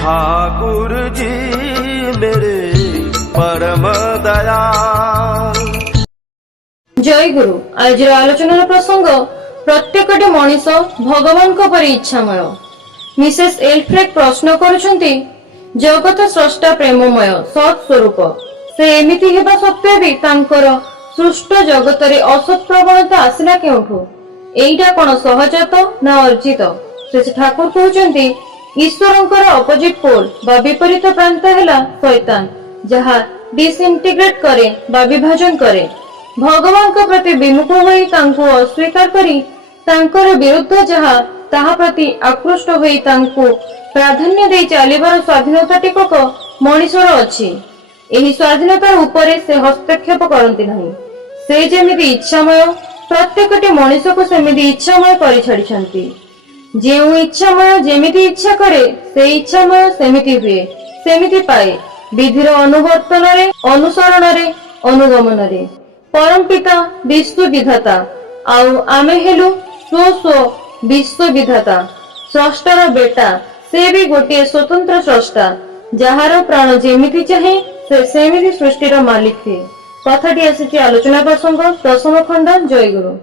ठाकुर जी मेरे परम दयाल। जय गुरु। आज आलोचनार प्रसंग प्रत्येकटी मनीष भगवान परि इच्छामय। मिसेस एल्फ्रेड प्रश्न करुछंती, जगत स्रष्टा प्रेममय सत् स्वरूप से एमिति हेबा सत्वे भी तांकर सृष्ट जगत रे असत् प्रवणता आसिला केउठु? एइटा कोन सहजात ना अर्जित? श्री ठाकुर कहउछंती, ईश्वरंकर अपोजिट पोल बा विपरीत प्रांत हेला शैतान, जहा डिसइंटीग्रेट करे बा विभाजन करे। भगवान को प्रति विमुख होई तांको अस्वीकार करी तांकर विरुद्ध जहा ताहा प्रति आकृष्ट होई तांको प्राधान्य दे चलिबार स्वाधीनता टिकक मनीषर अछि। एही स्वाधीनतार उपरे से हस्तक्षेप करंती नहीं। से जेमिति इच्छामय, प्रत्येकटी मनीष को सेमिति इच्छामय करि छाडिछंती। जेउ इच्छामय जेमिति इच्छा करे से इच्छामय सेमिति हुए, सेमिति पाए। विधिर अनुवर्तन रे, अनुसरण रे, अनुगमन रे। परम पिता विश्व विधाता आउ आमे हेलु स्व स्व विश्व विधाता। स्रष्टार बेटा से भी गोटे स्वतंत्र स्रष्टा, जहार प्राण जेमिति चाहे से सेमिति सृष्टिर मालिक थे। कथाटी आसीछि आलोचना प्रसंग दशम खंड। जय गुरु।